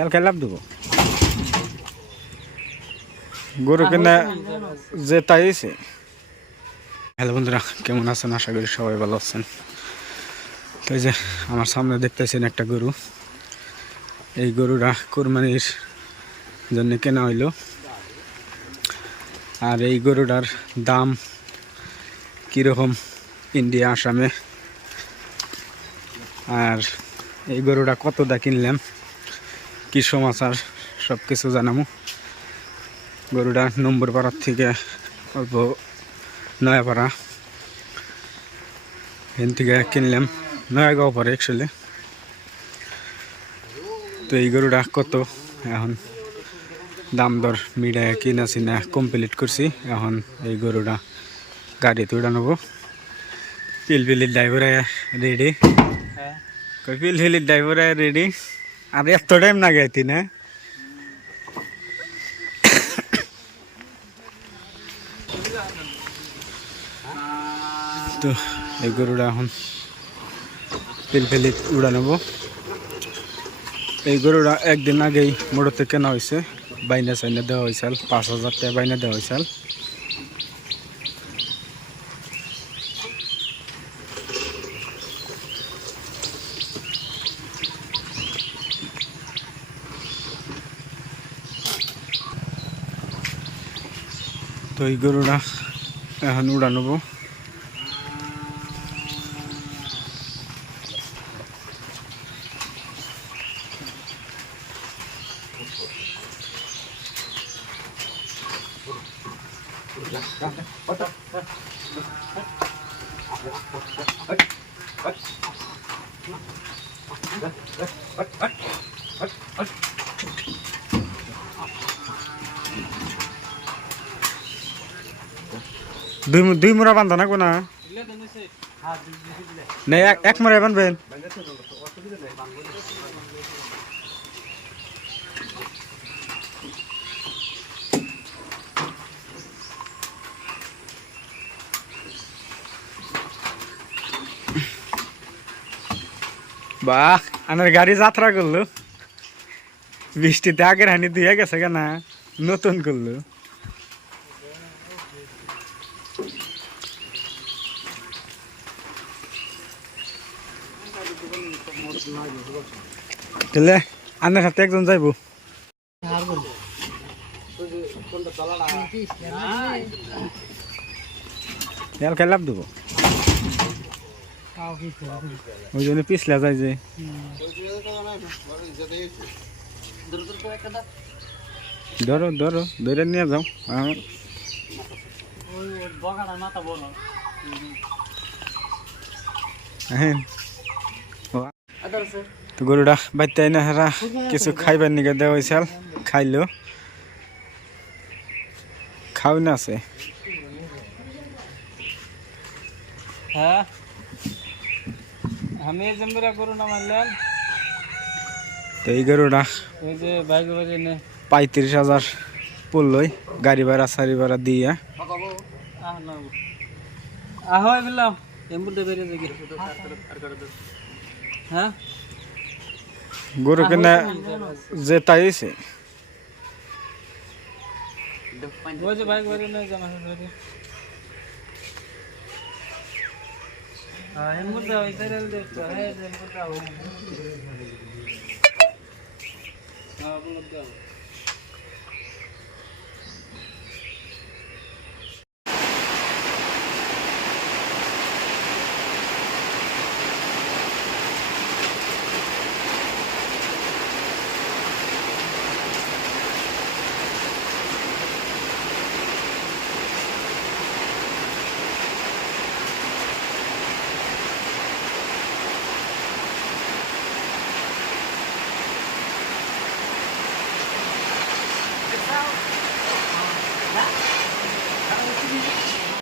এল খাই লাভ দেবো গরু কিনা যে তাইছে। হ্যালো বন্ধুরা, কেমন আছেন? আশা করি সবাই ভালো আছেন। তো এই যে আমার সামনে দেখতেছেন একটা গরু। এই গরুটা কোরবানির জন্য কেনা হইল। আর এই গরুটার দাম কীরকম ইন্ডিয়া আসামে, আর এই গরুটা কত দা কিনলাম, কি সমাচার সব কিছু জানামু। গরুটা নম্বর পাড়ার থেকে অল্প নয়াপাড়া, এখান থেকে কিনলাম নয়াগাঁও পরে অ্যাকচুয়ালি। তো এই গরুটা কত এখন দাম দর মিডিয়ায় কিনা চিনা কমপ্লিট করছি। এখন এই গরুটা গাড়িতে উড়া নেবো। পিলপিলির ড্রাইভার রেডি, পিলপিলির ড্রাইভার রেডি। আর এত টাইম না গাইতি না। তো এই গরুটা এখন পিলপিলি উড়া নেব। এই গরুটা একদিন আগেই মোড়তে কেনা হয়েছে, বাইনা চাইনা দেওয়া হয়েছিল, 5,000 টাকা বাইনা দেওয়া হয়েছিল। তো এই গরুটা এখন উড়া নেব। দুই মোড়া বান্ধা না কোনা না, এক মোড়ায় বানবেন। বাহ, আমার গাড়ি যাত্রা করলো, বৃষ্টিতে আগের হানি ধুয়ে গেছে কেনা, নতুন করলো। তাহলে আন্নার হাতে একজন যাইব। খেয়াল লাভ দেবো, ওই জন্য পিছলা যায় যে। ধরো ধরো ধরে নিয়ে যাও। হ্যাঁ, তো গরুটা বাইতে না হারা কিছু খাইবার নিকে দেওয়া হয়েছে, খাইলো। খাও না আছে। হ্যাঁ, আমি জম্বরা গরু না মানলেন। তো এই গরুটা ওই যে বাইক বাজে নে 35,000 পড়লই, গাড়ি ভাড়া সারি ভাড়া দিয়ে। আহ বললাম এমবুতে বেরিয়ে দেখি। হ্যাঁ, গরু কিনা যে তাইছে। ওই যে বাইক বাজে নে জামা ধরে। হ্যাঁ, এমবুতে ওই সাইডে দেখতো। হ্যাঁ, এমবুতে হ্যাঁ বলদ দাও।